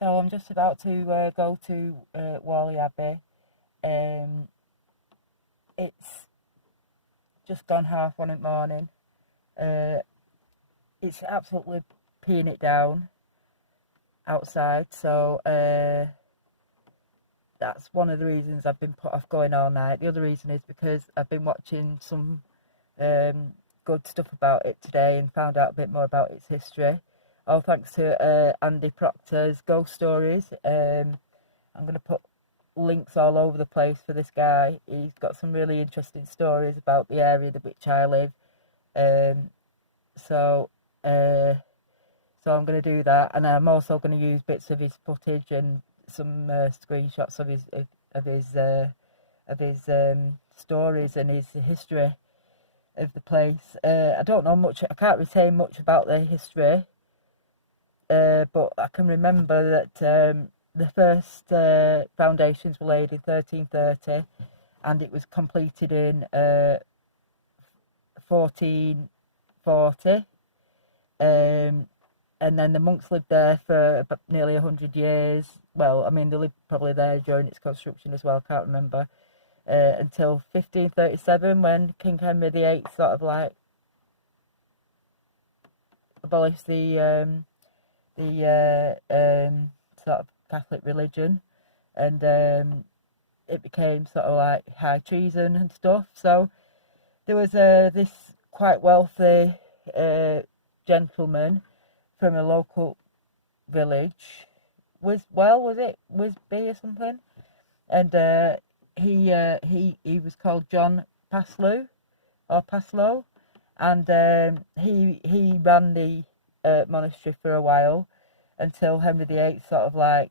So I'm just about to go to Wally Abbey. Um, it's just gone 1:30 in the morning. Uh, it's absolutely peeing it down outside. So that's one of the reasons I've been put off going all night. The other reason is because I've been watching some good stuff about it today and found out a bit more about its history. All thanks to Andy Proctor's Ghost Stories. I'm going to put links all over the place for this guy. He's got some really interesting stories about the area in which I live. Um, so, uh, so I'm going to do that, and I'm also going to use bits of his footage and some screenshots of his stories and his history of the place. I don't know much. I can't retain much about the history, but I can remember that the first foundations were laid in 1330, and it was completed in 1440. And then the monks lived there for about nearly 100 years. Well, I mean, they lived probably there during its construction as well, can't remember. Until 1537, when King Henry VIII sort of like abolished the sort of Catholic religion, and it became sort of like high treason and stuff. So there was this quite wealthy gentleman from a local village, was it Wisby or something, and he was called John Paslow, and he ran the monastery for a while until Henry VIII sort of like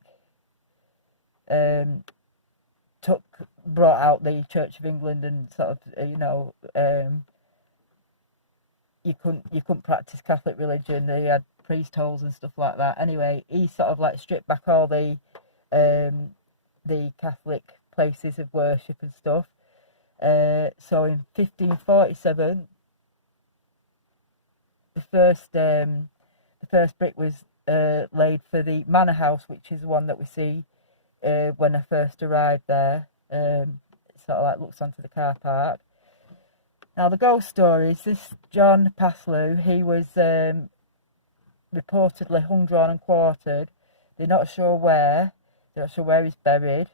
brought out the Church of England, and sort of you couldn't practice Catholic religion. They had priest holes and stuff like that. Anyway, he sort of like stripped back all the Catholic places of worship and stuff. So in 1547, the first brick was laid for the manor house, which is the one that we see when I first arrived there. It sort of like looks onto the car park. Now, the ghost stories, this John Paslew, he was reportedly hung, drawn and quartered. They're not sure where he's buried.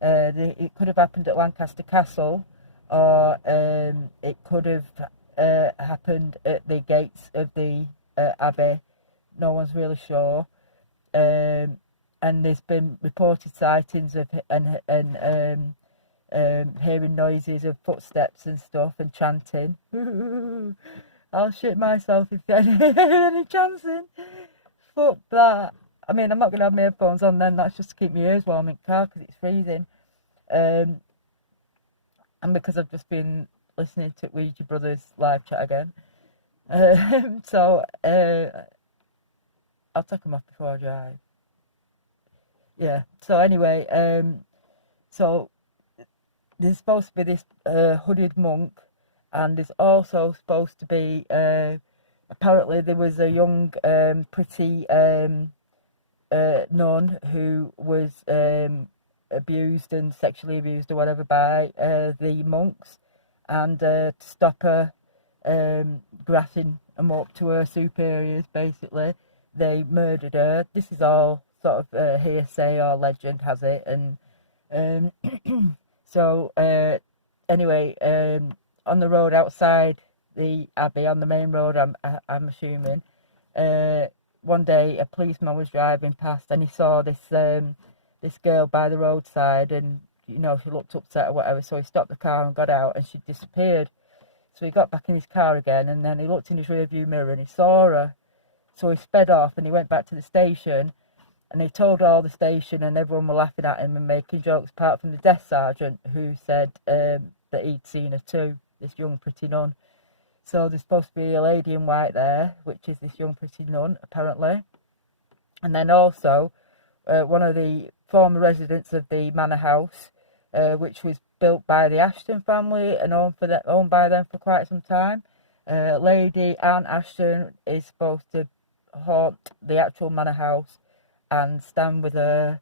It could have happened at Lancaster Castle, or it could have happened at the gates of the abbey. No one's really sure. And there's been reported sightings of hearing noises of footsteps and stuff, and chanting. I'll shit myself if there's any chanting. Fuck that. I mean, I'm not going to have my headphones on then. That's just to keep my ears warm in the car because it's freezing. And because I've just been listening to Ouija Brothers live chat again. So I'll take them off before I drive. Yeah. So anyway, so there's supposed to be this hooded monk, and there's also supposed to be apparently there was a young pretty nun who was abused and sexually abused or whatever by the monks, and to stop her grassing them up to her superiors, basically they murdered her. This is all sort of hearsay or legend has it, and so anyway, on the road outside the abbey, on the main road, I'm assuming, one day a policeman was driving past, and he saw this girl by the roadside, and she looked upset or whatever, so he stopped the car and got out, and she disappeared. So he got back in his car again, and then he looked in his rearview mirror and he saw her. So he sped off and he went back to the station, and he told all the station, and everyone were laughing at him and making jokes, apart from the desk sergeant, who said that he'd seen her too, this young pretty nun. So there's supposed to be a lady in white there, which is this young pretty nun, apparently. And then also one of the former residents of the manor house, which was built by the Ashton family and owned by them for quite some time. Lady Anne Ashton is supposed to haunt the actual manor house, and stand with her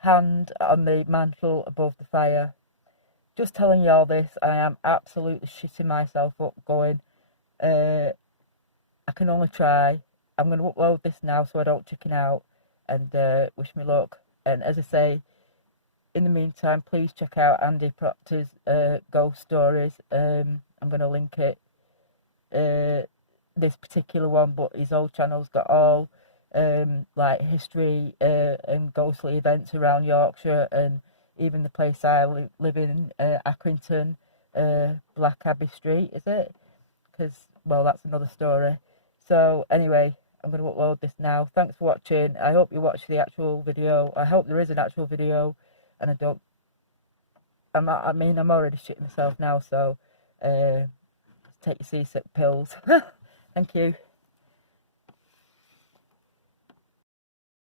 hand on the mantle above the fire. Just telling you all this, I am absolutely shitting myself up going, I can only try. I'm going to upload this now so I don't chicken out, and wish me luck. And as I say, in the meantime, please check out Andy Proctor's ghost stories. I'm going to link it, this particular one, but his old channel's got all like history and ghostly events around Yorkshire, and even the place I live in, Accrington, Black Abbey Street, is it? Because, well, that's another story. So anyway, I'm going to upload this now. Thanks for watching. I hope you watch the actual video. I hope there is an actual video, and I'm already shitting myself now, so take your seasick pills. Thank you.